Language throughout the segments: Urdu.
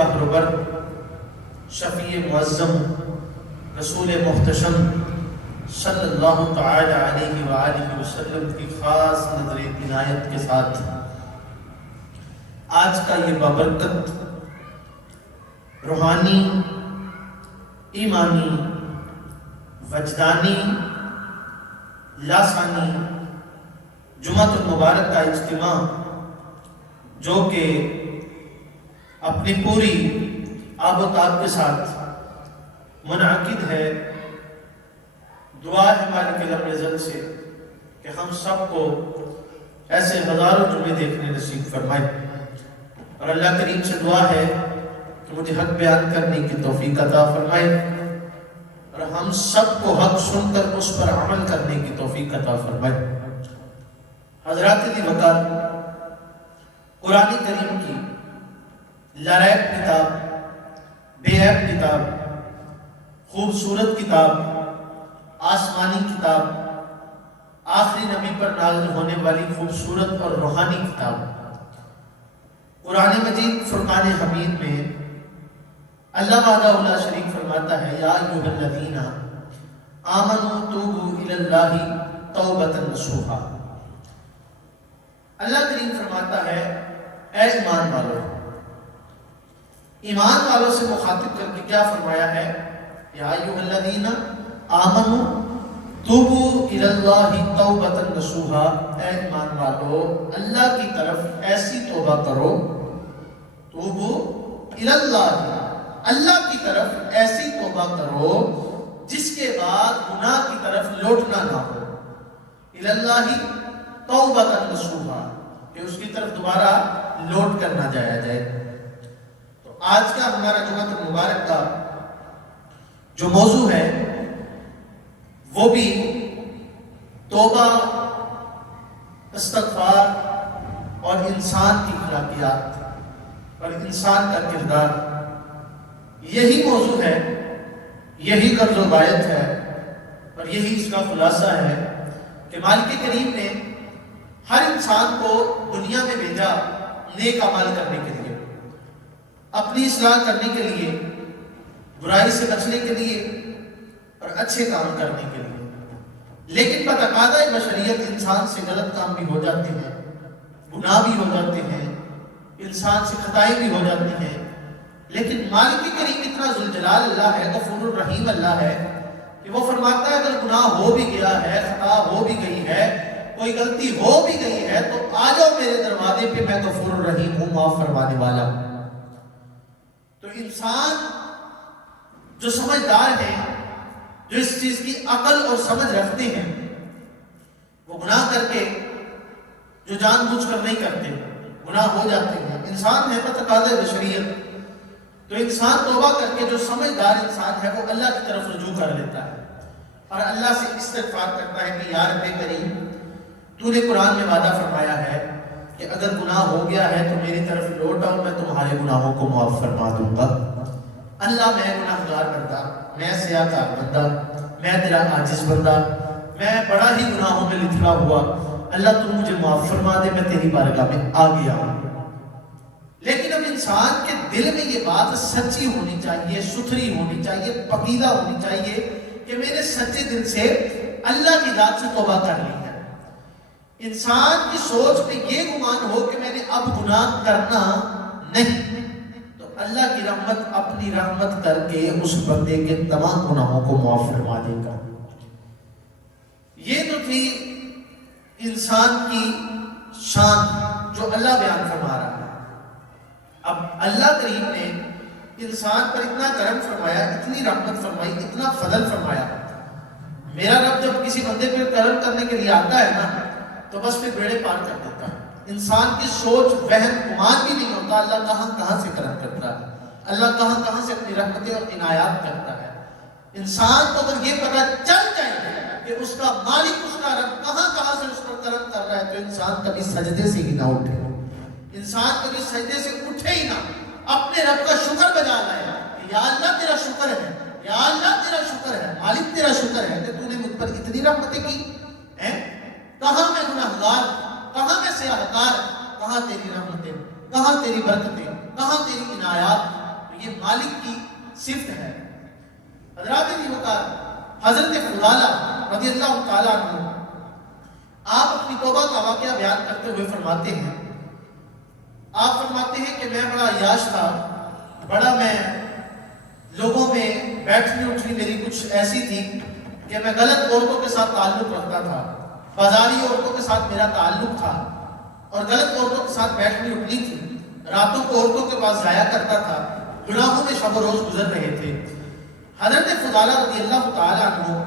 بحر شفیع معظم رسول محتشم صلی اللہ تعالی علیہ وآلہ وسلم کی خاص نظر عنایت کے ساتھ آج کا یہ بابرکت روحانی، ایمانی، وجدانی، لاسانی جمعۃ المبارک کا اجتماع جو کہ اپنی پوری آب و تاب کے ساتھ منعقد ہے، دعا ہے مالک الامر ازل سے کہ ہم سب کو ایسے ہزاروں جمعے دیکھنے نصیب فرمائے، اور اللہ کریم سے دعا ہے کہ مجھے حق بیان کرنے کی توفیق عطا فرمائے، اور ہم سب کو حق سن کر اس پر عمل کرنے کی توفیق عطا فرمائے۔ حضرات دی وقار، قرآن کریم کی لاریب کتاب، بے عیب کتاب، خوبصورت کتاب، آسمانی کتاب، آخری نبی پر نازل ہونے والی خوبصورت اور روحانی کتاب قرآن مجید فرقان حمید میں اللہ وحدہ لا شریک فرماتا ہے، یا ایھا الذین آمنوا توبوا الی اللہ توبۃ نصوحا۔ اللہ کریم فرماتا ہے، اے ایمان والو، ایمان والوں سے مخاطب کر کے کیا فرمایا ہے؟ یا ایھا الذین آمنوا توبوا الی اللہ توبۃ نصوحا، اے ایمان والو اللہ کی طرف ایسی توبہ کرو، توبوا الی اللہ، اللہ کی طرف ایسی توبہ کرو جس کے بعد گناہ کی طرف لوٹنا نہ ہو، الی اللہ توبۃ نصوحا، کہ اس کی طرف دوبارہ لوٹ کر نہ جایا جائے۔ تو آج کا ہمارا جمعۃ المبارک کا جو موضوع ہے وہ بھی توبہ، استغفار اور انسان کی اخلاقیات اور انسان کا کردار، یہی موضوع ہے، یہی غرض و غایت ہے، اور یہی اس کا خلاصہ ہے کہ مالک کریم نے ہر انسان کو دنیا میں بھیجا نیک اعمال کرنے کے لیے، اپنی اصلاح کرنے کے لیے، برائی سے بچنے کے لیے اور اچھے کام کرنے کے لیے، لیکن بتقاضۂ بشریت انسان سے غلط کام بھی ہو جاتے ہیں، گناہ بھی ہو جاتے ہیں، انسان سے خطائیں بھی ہو جاتی ہیں، لیکن مالک کریم اتنا ذوالجلال اللہ ہے، غفور الرحیم اللہ ہے کہ وہ فرماتا ہے اگر گناہ ہو بھی گیا ہے، خطا ہو بھی گئی ہے، کوئی غلطی ہو بھی گئی ہے، تو آ جاؤ میرے دروازے پہ، میں غفور الرحیم ہوں، معاف فرمانے والا ہوں۔ تو انسان جو سمجھدار ہیں، جو اس چیز کی عقل اور سمجھ رکھتے ہیں، وہ گناہ کر کے جو جان بوجھ کر نہیں کرتے، گناہ ہو جاتے ہیں، انسان ہے بتقاضۂ بشریت، تو انسان توبہ کر کے جو سمجھدار انسان ہے وہ اللہ کی طرف رجوع کر لیتا ہے اور اللہ سے استغفار کرتا ہے کہ یا رب کریم، تو نے قرآن میں وعدہ فرمایا ہے کہ اگر گناہ ہو گیا ہے تو میری طرف لوٹ آؤ، میں تمہارے گناہوں کو معاف فرما دوں گا۔ اللہ، میں گناہگار بندہ، میں سیاکار بندہ، میں تیرا عاجز بندہ، میں بڑا ہی گناہوں میں لتھڑا ہوا، اللہ تو مجھے معاف فرما دے، میں تیری بارگاہ میں آ گیا ہوں۔ لیکن اب انسان کے دل میں یہ بات سچی ہونی چاہیے، ستھری ہونی چاہیے، پقیدہ ہونی چاہیے کہ میں نے سچے دل سے اللہ کی ذات سے توبہ کر لی ہے۔ انسان کی سوچ میں یہ گمان ہو کہ میں نے اب گناہ کرنا نہیں، تو اللہ کی رحمت اپنی رحمت کر کے اس بندے کے تمام گناہوں کو معاف فرما دے گا۔ یہ تو تھی انسان کی شان جو اللہ بیان فرما رہا ہے۔ اب اللہ کریم نے انسان پر اتنا کرم فرمایا، اتنی رحمت فرمائی، اتنا فضل فرمایا۔ میرا رب جب کسی بندے پر کرم کرنے کے لیے آتا ہے نا تو بس پھر بیڑے پار کر دیتا ہے۔ انسان کی سوچ وہم گمان بھی نہیں ہوتا اللہ کہاں کہاں سے کرم کرتا ہے، اللہ کہاں کہاں سے اپنی رحمتیں اور عنایات کرتا ہے۔ انسان کو اگر یہ پتہ چل جائے کہ اس کا مالک، اس کا رب کہاں کہاں سے اس پر کرم کر رہا ہے، تو انسان کبھی سجدے سے ہی نہ اٹھے، انسان کبھی سجدے سے اٹھے ہی نہ، اپنے رب کا شکر بجا لائے کہ یا اللہ تیرا شکر ہے، یا اللہ تیرا شکر ہے، مالک تیرا شکر ہے کہ تو نے مجھ پر اتنی رحمتیں کی ہیں۔ کہاں میں گناہگار، کہاں میں سیاہکار، کہاں تیری رحمتیں، کہاں تیری برکتیں، کہاں تیری عنایات، مالک کی صفت ہے۔ حضرات نہیں ہوتا، حضرت فضالہ رضی اللہ تعالیٰ عنہ آپ اپنی توبہ کا واقعہ بیان کرتے ہوئے فرماتے ہیں، آپ فرماتے ہیں کہ میں بڑا عیاش تھا، بڑا میں لوگوں میں بیٹھنی اٹھنی میری کچھ ایسی تھی کہ میں غلط عورتوں کے ساتھ تعلق رکھتا تھا، بازاری عورتوں کے ساتھ میرا تعلق تھا اور غلط عورتوں کے ساتھ بیٹھنی اٹھنی تھی، راتوں کو عورتوں کے پاس جایا کرتا تھا، گناہوں میں شب و روز گزر رہے تھے۔ حضرت فضالہ رضی اللہ تعالیٰ عنہ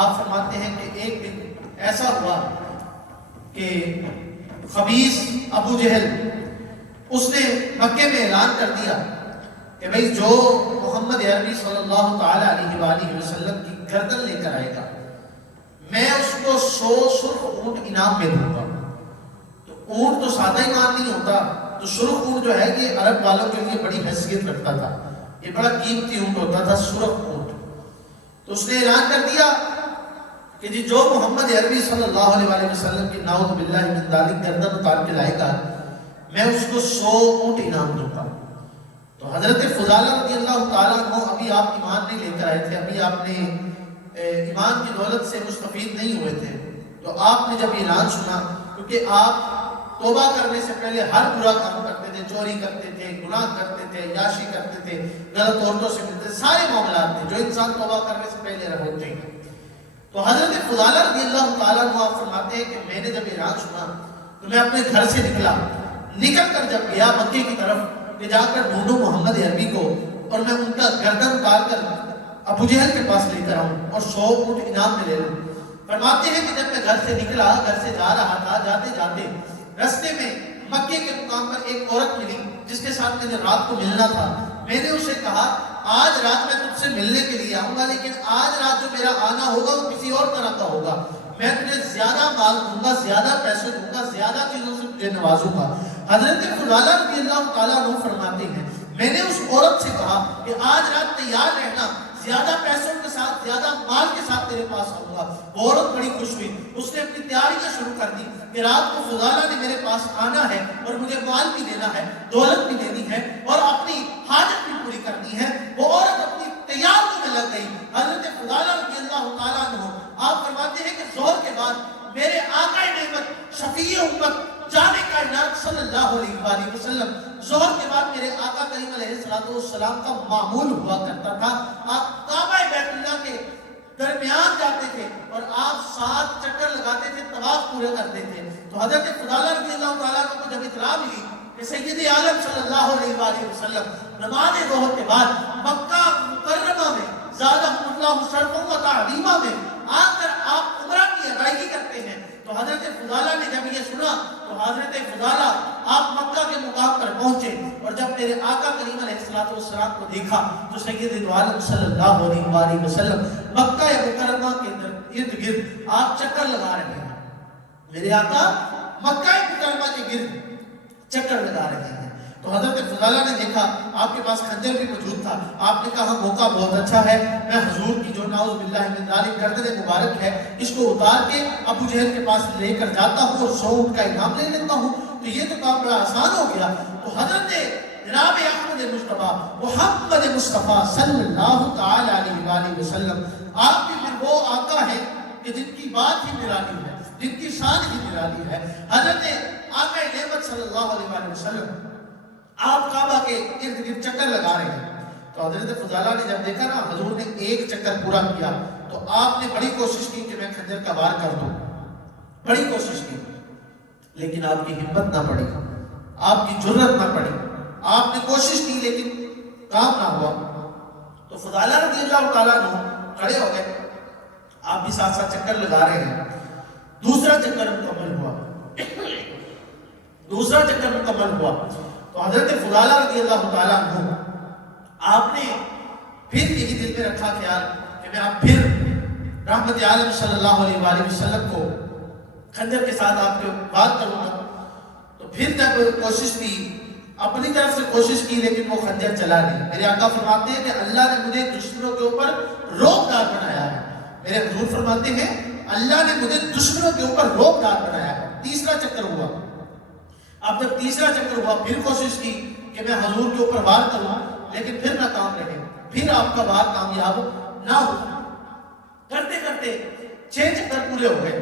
آپ فرماتے ہیں کہ ایک دن ایسا ہوا کہ خبیث ابو جہل اس نے مکے میں اعلان کر دیا کہ بھئی جو محمد عربی صلی اللہ تعالیٰ علیہ وآلہ وسلم کی گردن لے کر آئے گا میں اس کو 100 سرخ اونٹ انعام میں دوں گا۔ تو اونٹ تو سادہ ہی مال نہیں ہوتا، تو سرخ اونٹ جو ہے یہ عرب والوں کے لیے بڑی حیثیت رکھتا تھا، یہ بڑا قیمتی اونٹ ہوتا تھا سرخ اونٹ۔ تو اس نے اعلان کر دیا کہ جی جو محمد عربی صلی اللہ علیہ وسلم کی نعوذ باللہ من ذالک گردن اتار کے لائے گا میں اس کو 100 اونٹ انعام دوں گا۔ تو حضرت فضالہ رضی اللہ تعالیٰ عنہ ابھی آپ ایمان نہیں لے کر آئے تھے، ابھی آپ نے ایمان کی دولت سے مستفید نہیں ہوئے تھے، تو آپ نے جب اعلان سنا، کیونکہ آپ توبہ کرنے سے پہلے ہر برا کام کرتے تھے، چوری کرتے تھے، گناہ کرتے تھے، عیاشی کرتے تھے، غلط عورتوں سے ملتے تھے، سارے معاملات تھے جو انسان توبہ کرنے سے پہلے ہوتے ہیں۔ تو حضرت فضالہ رضی اللہ تعالیٰ عنہ آپ فرماتے ہیں کہ میں نے جب اعلان سنا تو میں اپنے گھر سے نکل کر جب گیا مکے کی طرف کہ جا کر ڈھونڈوں محمد عربی کو اور میں ان کا گردن اتار کر ابو جہل کے پاس لے کر آؤں اور 100 اونٹ انعام میں لے لوں۔ فرماتے ہیں کہ جب میں گھر سے نکلا، گھر سے جا رہا تھا، جاتے جاتے رستے میں مکے کے مقام پر ایک عورت ملی جس کے ساتھ میں نے رات کو ملنا تھا۔ میں نے اسے کہا آج رات میں تجھ سے ملنے کے لیے آؤں گا، لیکن آج رات جو میرا آنا ہوگا وہ کسی اور طرح کا ہوگا، میں تجھے زیادہ مال دوں گا، زیادہ پیسے دوں گا، زیادہ چیزوں سے تجھے نوازوں گا۔ حضرت فضالہ رضی اللہ تعالیٰ عنہ فرماتے ہیں میں نے اس عورت سے کہا کہ آج رات تیار رہنا، زیادہ پیسوں کے ساتھ، زیادہ مال کے ساتھ تیرے پاس آؤں گا۔ وہ عورت بڑی خوش ہوئی، اس نے اپنی تیاریاں شروع کر دی کہ رات کو فضالہ نے میرے پاس آنا ہے اور مجھے مال بھی دینا ہے، دولت بھی دینی ہے اور اپنی حاجت بھی پوری کرنی ہے۔ وہ عورت اپنی تیاریوں میں لگ گئی۔ حضرت فضالہ رضی اللہ تعالیٰ عنہ آپ فرماتے ہیں کہ ظہر کے بعد میرے آقا نعمت شفیع امت جامع کائنات صلی اللہ علیہ وآلہ وسلم ظہر کے بعد میرے آقا کریم علیہ السلام کا معمول ہوا کرتا تھا، آپ کعبہ بیت اللہ کے درمیان جاتے تھے اور آپ 7 چکر لگاتے تھے، طواف پورے کرتے تھے۔ تو حضرت فضالہ رضی اللہ تعالیٰ کو جب اطلاع ملی کہ سید عالم صلی اللہ علیہ وآلہ وسلم نماز ظہر کے بعد مکہ مکرمہ میں زادہ اللہ شرفوں و تعلیمہ میں آ کر آپ عمرہ کی ادائیگی کرتے ہیں، تو حضرت فضالہ نے جب یہ سنا تو حضرت فضالہ آپ مکہ کے مقام پر پہنچے اور جب میرے آقا کریم علیہ السلام کو دیکھا تو سید عالم صلی اللہ علیہ وآلہ وسلم مکہ مکرمہ کے ارد گرد آپ چکر لگا رہے ہیں، میرے آقا مکہ مکرمہ کے گرد چکر لگا رہے ہیں۔ تو حضرت فضالہ نے دیکھا آپ کے پاس خنجر بھی موجود تھا، آپ نے کہا موقع بہت اچھا ہے، میں حضور کی جو نعوذ باللہ من ذالک گردن مبارک ہے اس کو اتار کے ابو جہل کے پاس لے کر جاتا ہوں اور 100 اونٹ کا انعام لے لیتا ہوں۔ تو یہ تو کام بڑا آسان ہو گیا۔ تو حضرت جناب احمد مصطفیٰ محمد مصطفیٰ صلی اللہ تعالی علیہ وآلہ وسلم آپ بھی پھر وہ آقا ہے کہ جن کی بات ہی نرالی ہے، جن کی شان ہی نرالی ہے۔ حضرت آقا نعمت صلی اللہ علیہ وآلہ وسلم آپ کعبہ کے ارد گرد چکر لگا رہے ہیں۔ تو حضرت فضالہ نے جب دیکھا نا حضور نے ایک چکر پورا کیا تو آپ نے بڑی کوشش کی کہ میں خنجر کا وار کر دوں، بڑی کوشش کی، لیکن آپ کی ہمت نہ پڑی، آپ کی جرت نہ پڑی، آپ نے کوشش کی لیکن کام نہ ہوا۔ تو فضالہ رضی اللہ تعالیٰ عنہ کھڑے ہو گئے، آپ بھی ساتھ ساتھ چکر لگا رہے ہیں۔ دوسرا چکر مکمل ہوا، دوسرا چکر مکمل ہوا تو حضرت فضالہ رضی اللہ تعالیٰ عنہ آپ نے پھر یہی دل میں رکھا خیال کہ میں آپ پھر رحمت عالم صلی اللہ علیہ وآلہ وسلم کو خنجر کے ساتھ آپ کے بات کروں گا۔ تو پھر جب کوشش کی، اپنی طرف سے کوشش کی لیکن وہ خنجر چلا نہیں۔ میرے آقا فرماتے ہیں کہ اللہ نے مجھے دشمنوں کے اوپر روکدار بنایا ہے، میرے حضور فرماتے ہیں اللہ نے مجھے دشمنوں کے اوپر روکدار بنایا ہے۔ تیسرا چکر ہوا، اب جب تیسرا چکر ہوا پھر کوشش کی کہ میں حضور کے اوپر وار کروں، لیکن پھر ناکام رہے، پھر آپ کا وار کامیاب نہ ہو۔ کرتے کرتے 6 چکر پورے ہو گئے۔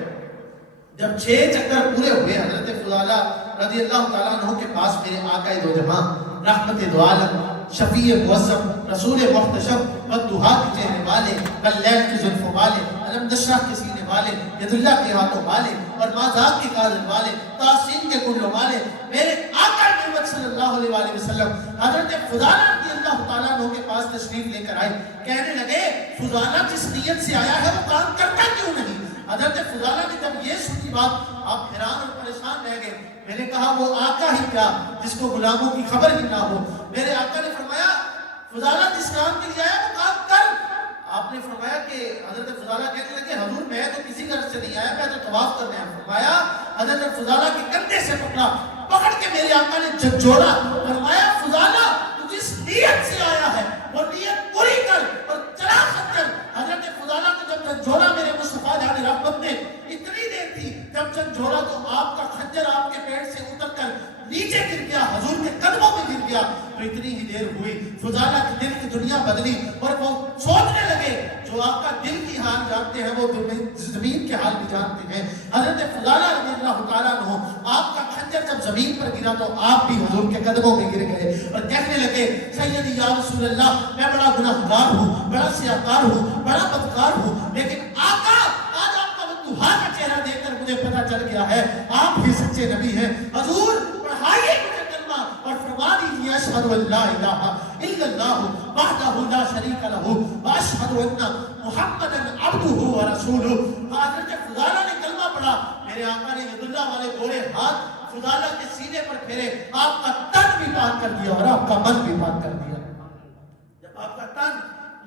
جب 6 چکر پورے ہوئے، حضرت فضالہ رضی اللہ تعالیٰ عنہ کے پاس میرے آقا دو جہاں رحمت دو عالم شفیع معظم رسول محتشم والدہا کے چہرے والے، واللیل کی زلف والے، علم نشرح کے سینے والے، ید اللہ کے ہاتھوں والے، اور مازاق کے کاظم والے، تاسین کے کلوں والے، میرے آقا محمد صلی اللہ علیہ وسلم حضرت فضالہ رضی اللہ تعالیٰ عنہ کے پاس تشریف لے کر آئے۔ کہنے لگے فضالہ جس نیت سے آیا ہے وہ کام کرتا کیوں نہیں؟ حضرت فضالہ نے جب یہ سنی بات آپ حیران اور پریشان رہ گئے۔ میں نے کہا وہ آقا ہی کیا جس کو غلاموں کی خبر ہی نہ ہو۔ میرے آقا نے فرمایا فضالہ جس کام کے لیے آیا وہ کام کر۔ آپ نے فرمایا کہ حضرت فضالہ کہنے لگے حضور میں تو کسی غرض سے نہیں آیا، میں تو طواف کرنے آیا۔ فرمایا حضرت فضالہ کے کندھے سے پکڑ کے میرے آقا نے جھنجھوڑا۔ فرمایا فضالہ تو جس نیت سے آیا ہے وہ نیت پوری کر اور چلا کر۔ حضرت فضالہ کو جب جھنجھوڑا میرے مصطفیٰ جان رحمت نے، اتنی دیر تھی جب جھنجھوڑا تو آپ کا خنجر آپ کے پیٹ سے اتر کر نیچے گر گیا، حضور کے قدموں میں گر گیا۔ تو اتنی ہی دیر ہوئی فضالہ کے دل کی دنیا بدلی اور وہ سوچنے لگے جو آپ کا دل کی حال جانتے ہیں وہ زمین کے حال بھی جانتے ہیں۔ حضرت فضالہ رضی اللہ تعالیٰ عنہ آپ کا خنجر جب زمین پر گرا تو آپ بھی حضور کے قدموں میں گر گئے اور کہنے لگے سیدی یا رسول اللہ میں بڑا گناہگار ہوں، بڑا سیاہکار ہوں، بڑا بدکار ہوں، لیکن آقا آج آپ کا والدہا کا چہرہ دیکھ کر مجھے پتا چل گیا ہے آپ ہی سچے نبی ہیں۔ حضور پڑھائیے مجھے کلمہ اور فرما دیجیے اشہد ان لا الہ الا اللہ وحدہ لا شریک لہ واشہد ان محمدا عبدہ ورسولہ۔ حضرت فضالہ نے کلمہ پڑھا، میرے آقا نے ید اللہ والے گورے ہاتھ فضالہ کے سینے پر پھیرے، آپ کا تن بھی پاک کر دیا اور آپ کا من بھی پاک کر دیا۔ جب آپ کا تن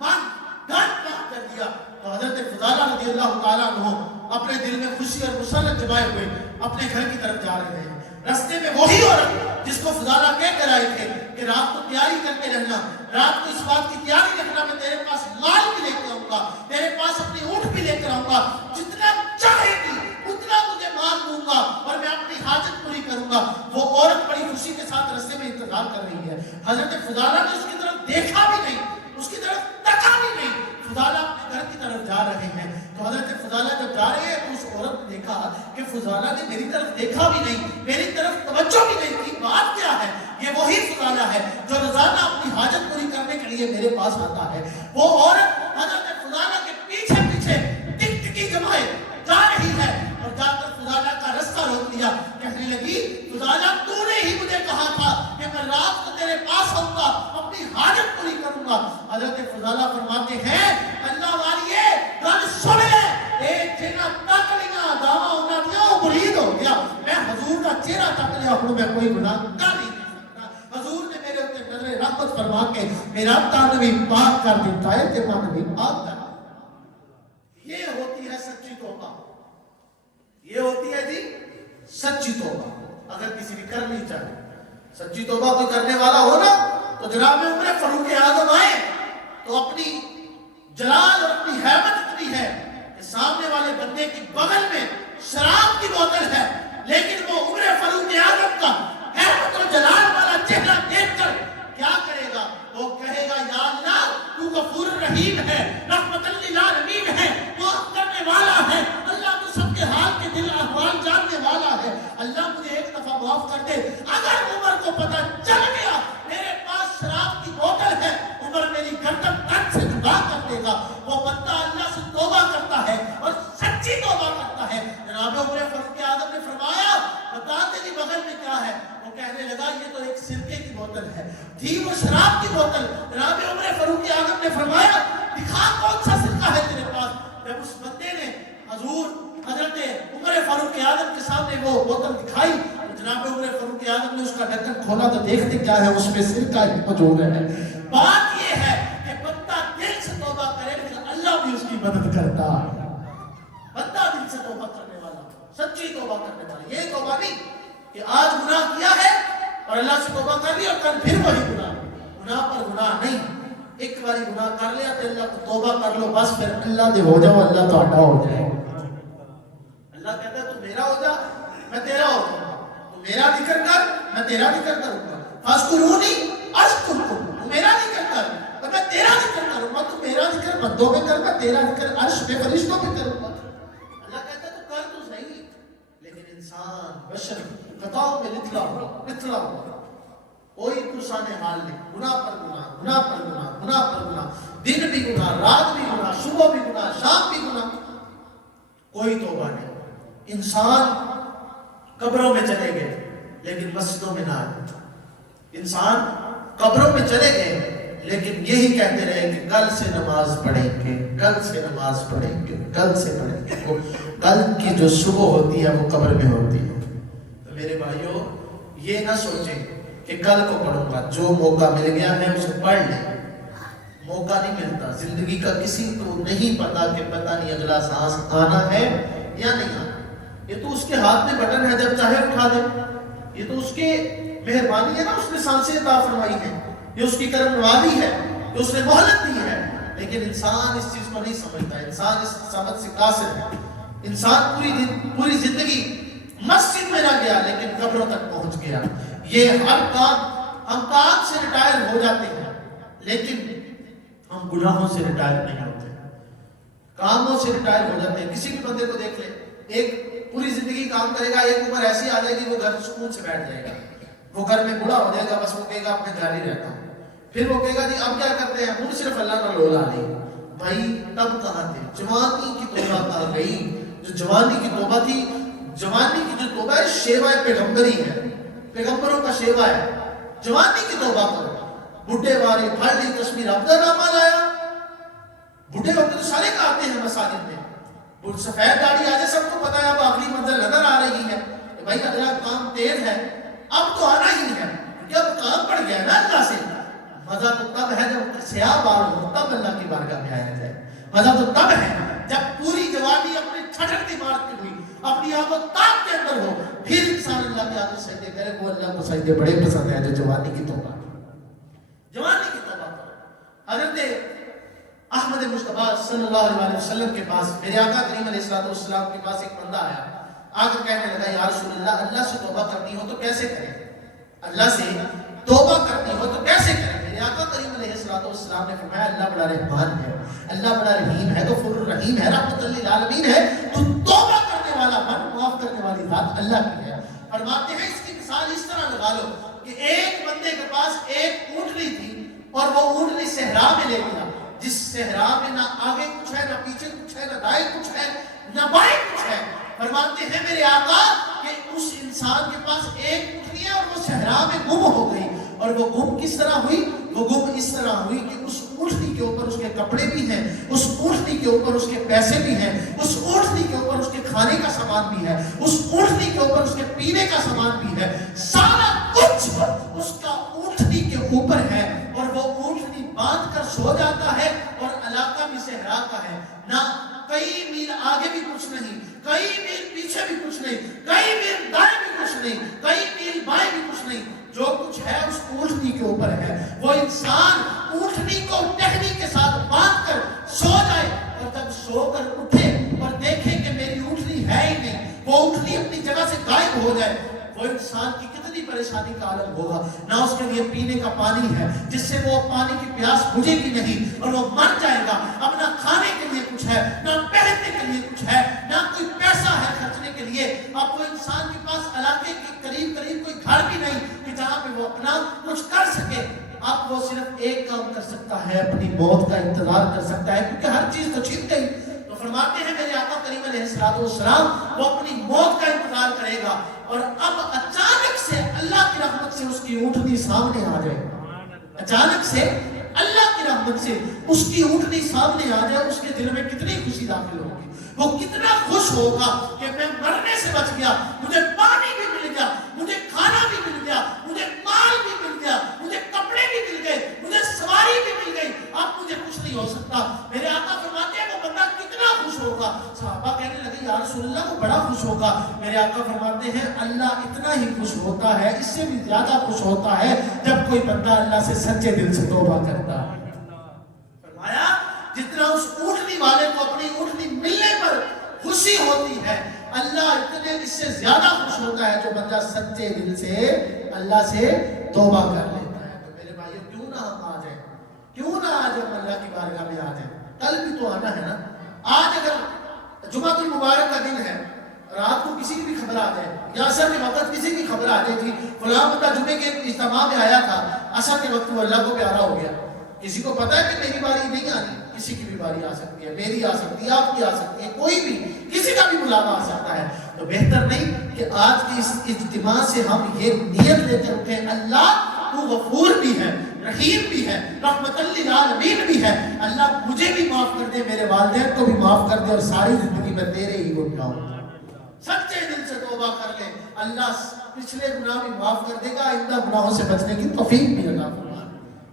من دن پاک کر دیا تو حضرت فضالہ رضی اللہ تعالیٰ عنہ اپنے دل میں خوشی اور مسرت جمائے ہوئے اپنے گھر کی طرف جا رہے ہیں۔ رستے میں وہی عورت جس کو فضالہ کہہ کر آئے تھے کہ رات کو تیاری کر کے رہنا، رات کو اس بات کی تیاری رکھنا میں تیرے پاس مال بھی لے کے آؤں گا، تیرے پاس اپنی اونٹ بھی لے کر آؤں گا، جتنا چاہے گی اتنا تجھے مال دوں گا اور میں اپنی حاجت پوری کروں گا۔ وہ عورت بڑی خوشی کے ساتھ رستے میں انتظار کر رہی ہے۔ حضرت فضالہ نے اس کی طرف دیکھا بھی نہیں، اس کی طرف تکا بھی نہیں۔ فضالہ اپنے گھر کی طرف جا رہے ہیں تو حضرت فضالہ جب جا رہے ہیں تو اس عورت نے دیکھا کہ فضالہ نے میری طرف دیکھا بھی نہیں، میری طرف توجہ بھی نہیں کی۔ بات کیا ہے؟ یہ وہی فضالہ ہے جو روزانہ اپنی حاجت پوری کرنے کے لیے میرے پاس آتا ہے۔ وہ عورت حضرت فضالہ کے پیچھے پیچھے ٹک ٹکی جمائے جا رہی ہے اور جا کر فضالہ کا رستہ روک لیا۔ کہنے لگی فضالہ تو نے ہی مجھے کہا تھا کہ میں رات کو تیرے پاس آؤں گا، اپنی حاجت پوری کروں گا۔ حضرت فضالہ فرماتے ہیں اللہ والیے گل سن لے، ایک جنہ تک لیا دعویٰ ہونا دیا وہ مرید ہو گیا۔ میں حضور کا چہرہ تک لیا ہوں، میں کوئی گناہ کر نہیں سکتا۔ حضور نے میرے اوپر نظر رحمت فرما کے میرا تن بھی پاک کر دیتا ہے کہ من بھی پاک کر دیتا ہے۔ یہ ہوتی ہے سچی توبہ، یہ ہوتی ہے جی سچی توبہ۔ اگر کسی بھی کرنی چاہے سچی توبہ کوئی کرنے والا ہو نا تو جناب عمر فاروق اعظم آئے تو اپنی جلال اور اپنی حیبت اتنی ہے کہ سامنے والے بندے کی بغل میں شراب کی بوتل ہے، لیکن وہ عمر فاروق اعظم کا حیبت اور جلال والا چہرہ دیکھ کر کیا کرے گا؟ وہ کہے گا یا اللہ تو غفور رحیم ہے، رحمت للعالمین ہے، معاف کرنے والا ہے، اللہ تو سب کے حال کے دل احوال جاننے والا ہے، اللہ مجھے ایک دفعہ معاف کر دے۔ اگر عمر کو پتہ چل گیا میرے پاس شراب کی بوتل ہے، عمر میری گردن تن سے جدا کر دے گا۔ وہ بندہ اللہ سے توبہ کرتا ہے اور سچی توبہ کرتا ہے۔ جناب عمر فاروق اعظم نے فرمایا بتا تیری بغل میں کیا ہے؟ وہ کہنے لگا یہ تو ایک سرکے کی بوتل ہے، تھی وہ شراب کی بوتل۔ جناب عمر فاروق اعظم نے فرمایا دکھا کون سا سرکہ ہے تیرے پاس؟ جب اس بندے نے حضور حضرت عمر فاروق اعظم کے سامنے وہ بوتل دکھائی تو جناب عمر فاروق اعظم نے اس کا ڈھکن کھولا تو دیکھتے کیا ہے اس میں سرکہ ہی موجود ہے۔ بات یہ ہے کہ بندہ دل سے توبہ کرے لیکن اللہ بھی اس کی مدد کرتا ہے۔ بندہ دل سے توبہ کرنے والا، سچی توبہ کرنے والا، یہ توبہ نہیں کہ آج گناہ کیا ہے اور اللہ سے توبہ کر لی اور کل پھر وہی گناہ، گناہ پر گناہ نہیں۔ ایک باری گناہ کر لیا تو اللہ کو توبہ کر لو، بس پھر اللہ دے ہو جاؤ، اللہ تو اڈا ہو جائے۔ اللہ کہتا ہے تو میرا ہو جا میں تیرا ہو جاؤں گا، تو میرا ذکر کر میں تیرا ذکر کروں گا، فاذکرونی اذکرکم، تو میرا ذکر بندوں میں کر، میں تیرا ذکر عرش میں فرشتوں پہ کروں گا۔ اللہ کہتا ہے تو کر تو صحیح، لیکن انسان بشر خطاؤں میں نتلا ہوا، کوئی پرسان حال نہیں، گناہ پر گناہ، گناہ پر گناہ، گناہ پر گناہ، دن بھی گناہ، رات بھی گناہ، صبح بھی گناہ، شام بھی گناہ، کوئی توبہ نہیں۔ انسان قبروں میں چلے گئے لیکن مسجدوں میں نہ آئے، انسان قبروں میں چلے گئے لیکن یہی کہتے رہے کہ کل سے نماز پڑھیں گے، کل سے نماز پڑھیں گے، کل سے پڑھیں گے۔ وہ کل کی جو صبح ہوتی ہے وہ قبر میں ہوتی ہے۔ تو میرے بھائیوں یہ نہ سوچیں کہ کل کو پڑھوں گا، جو موقع مل گیا ہے اسے پڑھ لیں۔ موقع نہیں ملتا، زندگی کا کسی کو نہیں پتا کہ پتہ نہیں اگلا سانس آنا ہے یا نہیں آنا۔ یہ تو اس کے ہاتھ میں بٹن ہے، جب چاہے اٹھا دے، یہ تو اس کی مہربانی ہے نا، اس نے سانسیں عطا فرمائی ہے، یہ اس کی کرم نوازی ہے، یہ اس نے مہلت دی ہے۔ لیکن انسان اس چیز کو نہیں سمجھتا، انسان اس سمجھ سے قاصر ہے۔ انسان پوری زندگی مسجد میں نہ گیا لیکن قبروں تک پہنچ گیا۔ یہ ہر کام، ہم کام سے ریٹائر ہو جاتے ہیں لیکن ہم گناہوں سے ریٹائر نہیں ہوتے، کاموں سے ریٹائر ہو جاتے ہیں۔ کسی بھی بندے کو دیکھ لیں، ایک پوری زندگی کام کرے گا، ایک عمر ایسی آ جائے گی وہ گھر سکون سے بیٹھ جائے گا، وہ گھر میں بوڑھا ہو جائے گا، بس وہ کہے گا میں گھر ہی رہتا ہوں۔ پھر وہ کہے گا جی اب کیا کرتے ہیں، ہم صرف اللہ کا لولا نہیں۔ بھائی تب کہاں تھے؟ جوانی کی توبہ کہاں گئی؟ جو جوانی کی توبہ تھی، جوانی کی جو توبہ ہے شیوہ پیغمبری ہے، پیغمبروں کا شیوہ ہے۔ جوانی کی توبہ کرو، بڈھے بارے پھڑ لی کشمیر عبدہ نامہ لایا، بڈھے ہوتے تو سارے کہتے ہیں مساجد میں، وہ سفید داڑھی آجے سب کو پتا ہے اب آخری منظر نظر آ رہی ہے کہ بھائی اگلا کام تیز ہے، اب تو آنا ہی ہے کیونکہ اب کام پڑ گیا نا اللہ سے۔ مزہ تو تب ہے جب سیاہ بال ہو، تب اللہ کی بارگاہ میں آیا جائے۔ مزہ تو تب ہے جب پوری جوانی اپنی چھٹک مارت کے ہوئی، اپنی آنکھوں تاپ کے اندر ہو، پھر انسان اللہ کے آگے سجدے کرے۔ وہ اللہ کو سجدے بڑے پسند ہے جو جوانی کی توبہ، جوانی کی توبہ کرو۔ حضرت احمد مصطفیٰ صلی اللہ علیہ وسلم کے پاس، میرے آقا کریم علیہ السلام کے پاس ایک بندہ آیا، آ کر کہنے لگا یا رسول اللہ، اللہ سے توبہ کرنی ہو تو کیسے کریں؟ اللہ سے توبہ کرنی ہو تو کیسے کریں؟ میرے آقا کریم علیہ السلام نے فرمایا اللہ بڑا رحمان ہے، اللہ بڑا رحیم ہے، غفور الرحیم ہے، رحمت للعالمین ہے، تو توبہ کرنے والا من، معاف کرنے والی ذات اللہ کی ہے۔ فرماتے ہیں اس کی مثال اس طرح لگا لو کہ ایک بندے کے پاس ایک اونٹنی تھی اور وہ اونٹنی صحرا میں لے گیا، جس صحرا میں نہ آگے کچھ ہے، نہ پیچھے کچھ ہے، نہ دائیں کچھ ہے، نہ بائیں کچھ ہے۔ فرماتے ہیں میرے آقا کہ اس انسان کے پاس ایک اونٹنی ہے اور وہ صحرا میں گم ہو گئی، اور وہ گم کس طرح ہوئی؟ وہ گم اس طرح ہوئی کہ اس اونٹنی کے اوپر اس کے کپڑے بھی ہیں، اس اونٹنی کے اوپر اس کے پیسے بھی ہیں، اس اونٹنی کے اوپر اس کے کھانے کا سامان بھی ہے، اس اونٹنی کے اوپر اس کے پینے کا سامان بھی ہے، سارا کچھ اس کا اونٹنی کے اوپر ہے، اور وہ اونٹنی باندھ کر سو جاتا ہے، اور علاقہ بھی صحرا کا ہے، نہ کئی میل آگے بھی کچھ نہیں، کئی میل پیچھے بھی کچھ نہیں، کئی میل دائیں بھی کچھ نہیں، کئی میل بائیں بھی کچھ نہیں، جو کچھ ہے اس اونٹنی کے اوپر ہے۔ وہ انسان اونٹنی کو ٹہنی کے ساتھ باندھ کر سو جائے، اور جب سو کر اٹھے اور دیکھے کہ میری اونٹنی ہے ہی نہیں، وہ اونٹنی اپنی جگہ سے غائب ہو جائے، وہ انسان کی کتنی پریشانی کا عالم ہوگا۔ نہ اس کے لیے پینے کا پانی ہے جس سے وہ پانی کی پیاس بجھے گی نہیں اور وہ مر جائے گا، اب نہ کھانے کے لیے کچھ ہے، نہ پہننے کے لیے کچھ ہے، نہ کوئی پیسہ ہے خرچنے کے لیے۔ اب وہ انسان کے پاس علاقے کے قریب کوئی گھر بھی نہیں کہ جہاں پہ وہ اپنا کچھ کر سکے۔ اب وہ صرف ایک کام کر سکتا ہے، اپنی موت کا انتظار کر سکتا ہے، کیونکہ ہر چیز تو چھن گئی۔ تو فرماتے ہیں میرے آقا کریم علیہ السلام وہ اپنی موت کا انتظار کرے گا، اور اب اچانک سے اللہ کی رحمت سے اس کی اونٹنی سامنے آ جائے، اچانک سے اللہ کی رحمت سے اس کی اونٹنی سامنے آ جائے، اس کے دل میں کتنی خوشی داخل ہوگی، وہ کتنا خوش ہوگا کہ میں مرنے سے بچ گیا، مجھے پانی بھی مل گیا، مجھے کھانا بھی مل گیا، مجھے مال بھی مل گیا، مجھے کپڑے بھی مل گئے، مجھے سواری بھی مل گئی، اب مجھے کچھ نہیں ہو سکتا۔ میرے آقا فرماتے ہیں وہ بندہ کتنا خوش ہوگا؟ صحابہ کہنے لگے یا رسول اللہ وہ بڑا خوش ہوگا۔ میرے آقا فرماتے ہیں اللہ اتنا ہی خوش ہوتا ہے، اس سے بھی زیادہ خوش ہوتا ہے جب کوئی بندہ اللہ سے سچے دل سے توبہ کرتا ہے۔ فرمایا جتنا اس اونٹنی والے کو اپنی اونٹنی ملنے پر خوشی ہوتی ہے، اللہ اتنے اس سے زیادہ خوش ہوتا ہے جو بندہ سچے دل سے اللہ سے توبہ کر لیتا ہے۔ تو میرے بھائیو کیوں نہ ہم آ جائیں، کیوں نہ آج ہم اللہ کی بارگاہ میں آ جائیں، کل بھی تو آنا ہے نا. آج اگر جمعہ المبارک کا دن ہے، رات کو کسی کی بھی خبر آ جائے یا عصر کے وقت کسی کی خبر آ جائے تھی فلاں بندہ جمعے کے اجتماع میں آیا تھا، عصر کے وقت وہ اللہ کو پیارا ہو گیا. کسی کو پتا ہے کہ میری باری نہیں آنی، کسی کی بھی باری آ سکتی ہے، میری آ سکتی ہے، آپ کی آ سکتی ہے، کوئی بھی کسی کا بھی بلاوا آ سکتا ہے. تو بہتر نہیں کہ آج کی اس اجتماع سے ہم یہ نیت لے کے اٹھیں، اللہ تو غفور بھی ہے، رحیم بھی ہے، رحمت للعالمین بھی ہے، اللہ مجھے بھی معاف کر دے، میرے والدین کو بھی معاف کر دے، اور ساری زندگی میں تیرے ہی گن گاؤں. سچے دل سے توبہ کر لے، اللہ پچھلے گناہ بھی معاف کر دے گا، آئندہ گناہوں سے بچنے کی توفیق بھی عطا فرمائے.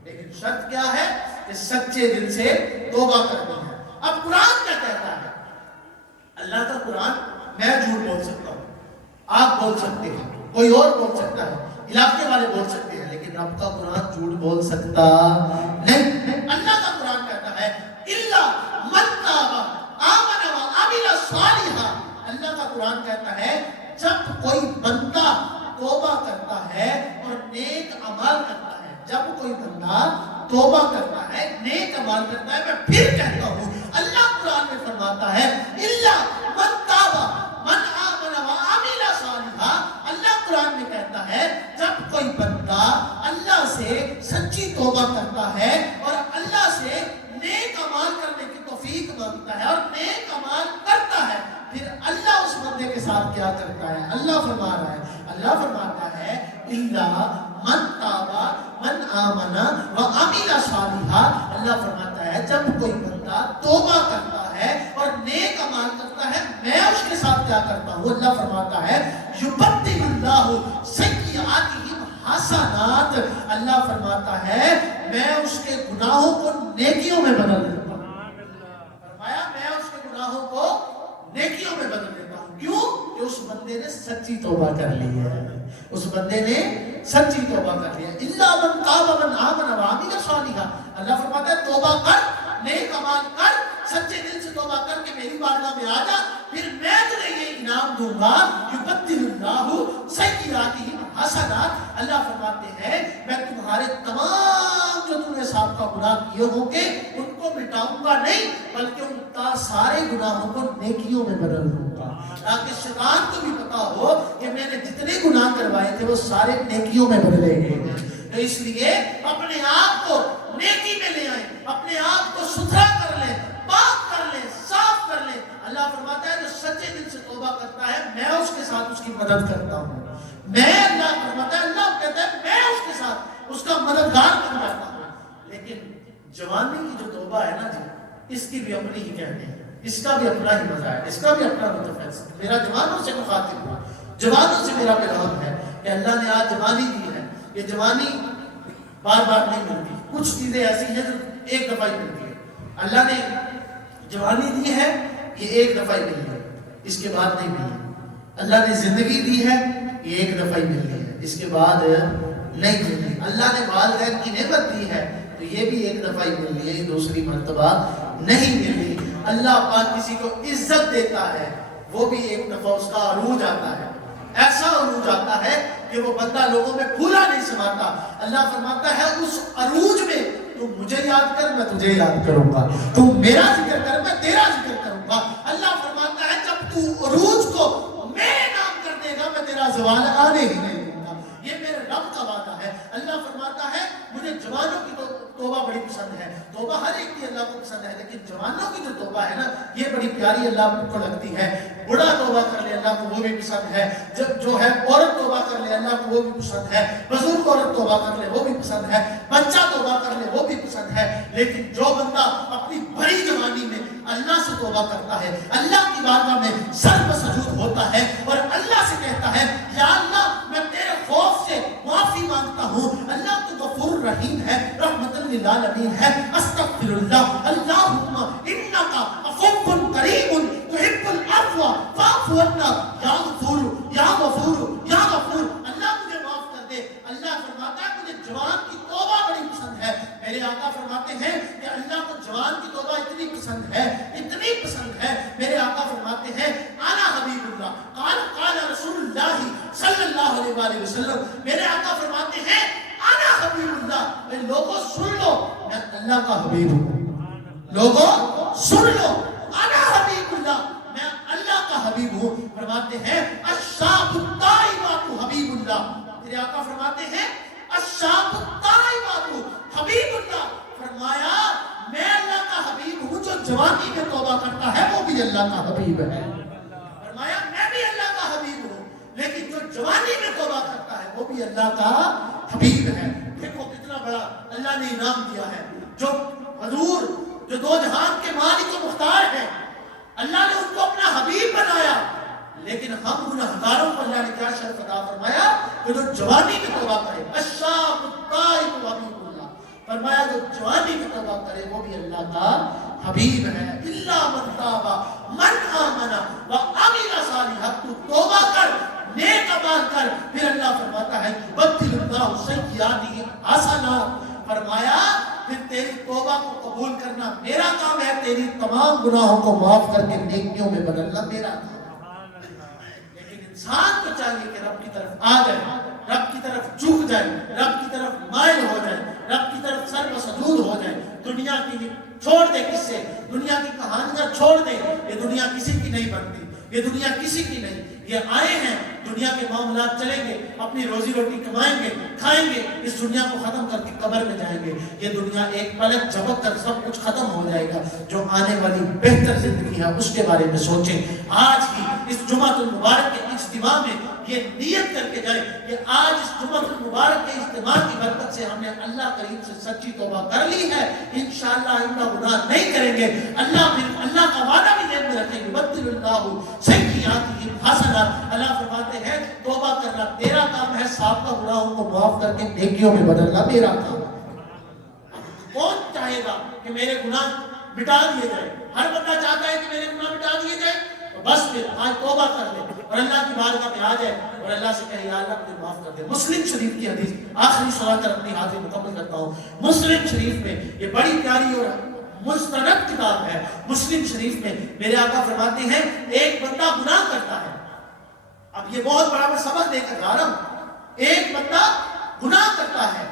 لیکن شرط کیا ہے کہ سچے دل سے توبہ کرنی ہے. اب قرآن کیا کہتا ہے؟ اللہ کا قرآن، میں جھوٹ بول سکتا ہوں، آپ بول سکتے ہیں، کوئی اور بول سکتا ہے، علاقے والے بول سکتے ہیں، لیکن رب کا قرآن جھوٹ بول سکتا نہیں. اللہ کا قرآن کہتا ہے الا من تاب آمن وعمل صالحا. اللہ کا قرآن کہتا ہے جب کوئی بندہ توبہ کرتا ہے اور نیک عمل کرتا ہے، جب کوئی بندہ توبہ کرتا ہے، نیک عمل کرتا ہے، میں پھر کہتا ہوں، اللہ قرآن میں فرماتا ہے الا من تاب من آمن وعمل صالحا. اللہ قرآن میں کہتا ہے جب کوئی بندہ اللہ سے سچی توبہ کرتا ہے اور اللہ سے نیک اعمال کرنے کی توفیق مانگتا ہے اور نیک اعمال کرتا ہے، پھر اللہ اس بندے کے ساتھ کیا کرتا ہے؟ اللہ فرما رہا ہے، اللہ فرماتا ہے الا من تاب من آمن وعمل صالحا. اللہ فرماتا ہے جب کوئی بندہ توبہ کرتا ہے اور نیک اعمال کرتا ہے، میں اس کے ساتھ کیا کرتا ہوں؟ اللہ فرماتا ہے یبدل اللہ سیئاتہم حسنات. اللہ فرماتا ہے میں اس کے گناہوں کو نیکیوں میں بدل دیتا ہوں. فرمایا میں اس کے گناہوں کو نیکیوں میں بدل دیتا ہوں. کیوں؟ کہ اس بندے نے سچی توبہ کر لی ہے، اس بندے نے سچی توبہ کر لی ہے. الا من تاب من آمن وعمل صالحا. اللہ فرماتا ہے توبہ کر، نیک اعمال کر، سچے دل سے توبہ کر کے میری بارگاہ میں آ جا، پھر میں تجھے یہ انعام دوں گا یبدل اللہ سیئاتہم حسنات. اللہ فرماتے ہیں میں تمہارے تمام جو تم نے سابقہ گناہ کیے ہوں گے ان کو مٹاؤں گا نہیں، بلکہ ان کا سارے گناہوں کو نیکیوں میں بدل دوں گا، تاکہ شیطان کو بھی پتا ہو کہ میں نے جتنے گناہ کروائے تھے وہ سارے نیکیوں میں بدلے گئے. تو اس لیے اپنے آپ کو نیکی میں لے آئیں، اپنے آپ کو ستھرا کر لیں، پاک کر لیں، صاف کر لیں. اللہ فرماتا ہے جو سچے دل سے توبہ کرتا ہے میں اس کے ساتھ اس کی مدد کرتا ہوں. میں اللہ فرماتا ہے، اللہ کہتا ہے میں اس کے ساتھ اس کا مددگار بن جاتا ہوں. لیکن جوانی کی جو توبہ ہے نا جی، اس کی بھی اپنی ہی کہتے ہیں، اس کا بھی اپنا ہی مزہ ہے، اس کا بھی اپنا متفیض. میرا جوانوں سے مخاطب ہوا، جوانوں سے میرا پیغام ہے کہ اللہ نے آج جوانی دی ہے. یہ جوانی بار بار نہیں ملتی، کچھ چیزیں ایسی ہیں جو ایک دفعہ ہی ملتی ہے. اللہ نے جوانی دی ہے، یہ ایک دفعہ ہی ملی ہے، اس کے بعد نہیں ملی. اللہ نے زندگی دی ہے، یہ ایک دفعہ ہی ملی ہے، اس کے بعد نہیں ملی. اللہ نے والدین کی نعمت دی ہے تو یہ بھی ایک دفعہ ہی ملی ہے، دوسری مرتبہ نہیں ملی. اللہ پاک کسی کو عزت دیتا ہے، وہ بھی ایک دفعہ اس کا عروج آتا ہے، ایسا عروج آتا ہے کہ وہ بندہ لوگوں میں پھولا نہیں سماتا. اللہ فرماتا ہے اس عروج میں تو مجھے یاد کر، میں تجھے یاد کروں گا، تو میرا ذکر کر، میں تیرا ذکر کروں گا. اللہ فرماتا ہے جب تو عروج کو میرے نام کر دے گا میں تیرا زوال آنے ہی نہیں دوں گا. یہ میرے رب کا وعدہ ہے. اللہ فرماتا ہے مجھے جوانوں کی توبہ بڑی پسند ہے. توبہ ہر ایک کی اللہ کو پسند ہے، لیکن جوانوں کی جو توبہ ہے نا یہ بڑی پیاری اللہ کو لگتی ہے. بڑا توبہ کر لے اللہ کو وہ بھی پسند ہے، جو ہے عورت توبہ کر لے اللہ کو وہ بھی پسند ہے، بزرگ عورت توبہ کر لے وہ بھی پسند ہے، بچہ توبہ کر لے وہ بھی پسند ہے. لیکن جو بندہ اپنی بڑی جوانی میں اللہ سے توبہ کرتا ہے، اللہ کی بارگاہ میں سر بسجود ہوتا ہے اور اللہ سے کہتا ہے یا اللہ میں تیرے خوف سے معافی مانگتا ہوں، اللہ تو غفور رحیم ہے، رحمت للعالمین ہے، استغفر اللہ، اللہم انکا عفو کریم تحب العفو فاعف عنا یا غفور یا غفور یا غفور. اللہ مجھے معاف کر دے. اللہ فرماتا ہے مجھے جوان کی توبہ بڑی پسند ہے. میرے آقا فرماتے ہیں کہ اللہ کو جوان کی توبہ اتنی پسند ہے، اتنی پسند ہے. میرے آقا فرماتے ہیں انا حبیب اللہ قال رسول اللہ صلی اللہ علیہ وآلہ وسلم. میرے آقا فرماتے ہیں انا حبیب اللہ. اے لوگوں سن لو، میں اللہ کا حبیب ہوں. لوگوں سن لو، انا حبیب اللہ، میں اللہ کا حبیب ہوں. فرماتے ہیں الشاب الطائبات حبیب اللہ. میرے آقا فرماتے ہیں الشاب الطائبات حبیب اللہ. فرمایا میں اللہ کا حبیب ہوں، جو جوانی میں توبہ کرتا ہے وہ بھی اللہ کا حبیب ہے. فرمایا میں بھی اللہ کا حبیب ہوں، لیکن جو جوانی میں توبہ کرتا ہے وہ بھی اللہ کا حبیب ہے. دیکھو کتنا بڑا اللہ نے انعام دیا ہے. جو حضور جو دو جہان کے مالک و مختار ہیں، اللہ نے ان کو اپنا حبیب بنایا، لیکن ہم گنہگاروں کو اللہ نے کیا شرف عطا فرمایا کہ جو جوانی میں توبہ کرے. الشاب الطائب حبیب اللہ. فرمایا جو جوانی میں توبہ کرے وہ بھی اللہ کا حبیب ہے. الا من تاب من آمن وعمل صالحا. تو توبہ کر، نیک اعمال کر، پھر اللہ فرماتا ہے یبدل اللہ سیئاتہم حسنات. فرمایا پھر تیری توبہ کو قبول کرنا میرا کام ہے، تیری تمام گناہوں کو معاف کر کے نیکیوں میں بدلنا میرا کام ہے. لیکن انسان کو چاہیے کہ رب کی طرف آ جائے، رب کی طرف جھک جائے، رب کی طرف مائل ہو جائے، رب کی طرف سر مسجود ہو جائے. دنیا کی چھوڑ دے قصے، دنیا کی کہانیاں چھوڑ دے. یہ دنیا کسی کی نہیں بنتی، یہ دنیا کسی کی نہیں. یہ آئے ہیں، دنیا کے معاملات چلیں گے، اپنی روزی روٹی کمائیں گے، کھائیں گے، اس دنیا کو ختم کر کے قبر میں جائیں گے. یہ دنیا ایک پلک جھپک کر سب کچھ ختم ہو جائے گا. جو آنے والی بہتر زندگی ہے اس کے بارے میں سوچیں. آج ہی اس جمعہ المبارک کے اجتماع میں یہ نیت کر کے جائیں کہ آج اس جمعہ المبارک کے اجتماع کی برکت سے ہم نے اللہ کریم سے سچی توبہ کر لی ہے. انشاءاللہ آئندہ گناہ نہیں کریں گے. اللہ کا وعدہ بھی ذہن میں رکھیں گے. یبدل اللہ سیئاتہم حسنات. اللہ فرماتے ہیں توبہ کرنا تیرا کام ہے، سابقہ گناہوں کو معاف کر کے نیکیوں میں بدلنا میرا کام ہے. کون چاہے گا کہ میرے گناہ مٹا دیے جائیں؟ ہر بندہ چاہتا ہے کہ میرے گناہ مٹا دیے جائیں. بس پھر آج توبہ کر لے اور اللہ کی بارگاہ میں آ جائے اور اللہ سے کہے یا اللہ مجھے معاف کر دے. مسلم شریف کی حدیث، آخری سوال کر اپنی حاضری مکمل کرتا ہوں. مسلم شریف میں یہ بڑی پیاری اور مستند کتاب ہے. مسلم شریف میں میرے آقا فرماتے ہیں ایک بندہ گناہ کرتا ہے. اب یہ بہت بڑا میں سبق دے کر جا رہا ہوں. ایک بندہ گناہ کرتا ہے.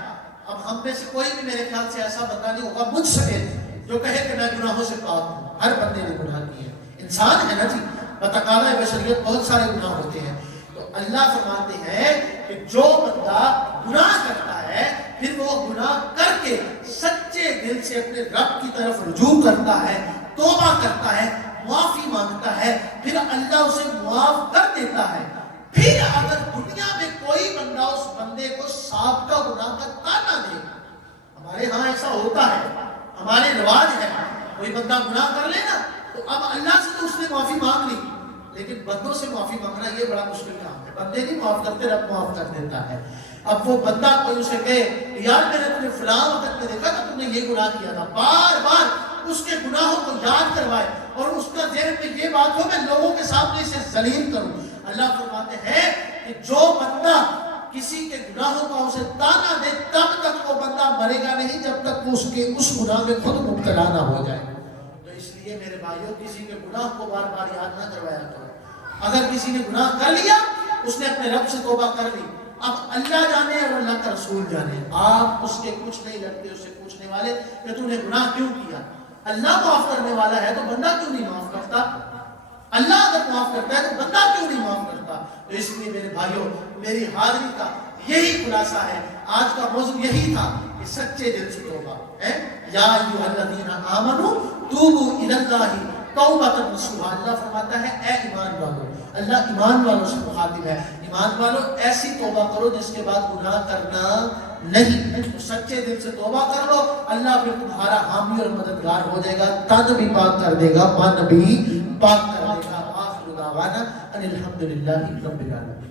اب ہم میں سے کوئی بھی میرے خیال سے ایسا بندہ نہیں ہوگا مجھ سے جو کہے کہ میں گناہوں سے پاک ہوں. ہر بندے نے گناہ کیے، انسان ہے نا جی، بتقاضۂ بشریت بہت سارے گناہ ہوتے ہیں. تو اللہ فرماتے ہیں کہ جو بندہ گناہ کرتا ہے پھر وہ گناہ کر کے سچے دل سے اپنے رب کی طرف رجوع کرتا ہے، توبہ کرتا ہے، معافی مانگتا ہے، پھر اللہ اسے معاف کر دیتا ہے. پھر اگر دنیا میں کوئی بندہ اس بندے کو سابقہ گناہ کا تانا دے، ہمارے ہاں ایسا ہوتا ہے، ہمارے رواج ہے، کوئی بندہ گناہ کر لے نا تو اب اللہ سے تو اس نے معافی مانگ لی، لیکن بندوں سے معافی مانگنا یہ بڑا مشکل کام ہے. بندے نہیں معاف کرتے، رب معاف کر دیتا ہے. اب وہ بندہ کوئی اسے کہے یار میں نے تمہیں فلاں وقت میں دیکھا تھا تم نے یہ گناہ کیا تھا، بار بار اس کے گناہوں کو یاد کروائے اور اس کا ذہن میں یہ بات ہو میں لوگوں کے سامنے اسے ذلیل کروں. اللہ فرماتے ہیں کہ جو بندہ کسی کے گناہوں کا اسے تانا دے تب تک وہ بندہ مرے گا نہیں جب تک وہ اس گناہ میں خود مبتلا نہ ہو جائے. تو اس لیے میرے بھائیوں کسی کے گناہ کو بار بار یاد نہ کروایا کرو. اگر کسی نے گناہ کر لیا اس نے اپنے رب سے توبہ کر لی، اب اللہ جانے اور اللہ کا رسول جانے، آپ اس کے کچھ نہیں لگتے اسے پوچھنے والے کہ تو نے گناہ کیوں کیا. اللہ معاف کرنے والا ہے تو بندہ کیوں نہیں معاف کرتا؟ اللہ اگر معاف کرتا ہے تو بندہ کیوں نہیں معاف کرتا؟ تو اس لیے میرے بھائیوں میری حاضری کا یہی خلاصہ ہے، آج کا موضوع یہی تھا کہ سچے دل سے توبہ ہے. یا ایھا الذین آمنوا توبوا الی اللہ توبۃ نصوحا. اللہ فرماتا ہے اے ایمان والو، اللہ ایمان والوں سے مخاطب ہے، ایمان والو ایسی توبہ کرو جس کے بعد گناہ کرنا نہیں. تو سچے دل سے توبہ کر لو، اللہ پھر تمہارا حامی اور مددگار ہو جائے گا، تن بھی پاک کر دے گا، من بھی پاک کر دے گا. آخر دعوانا ان الحمدللہ رب العالمین.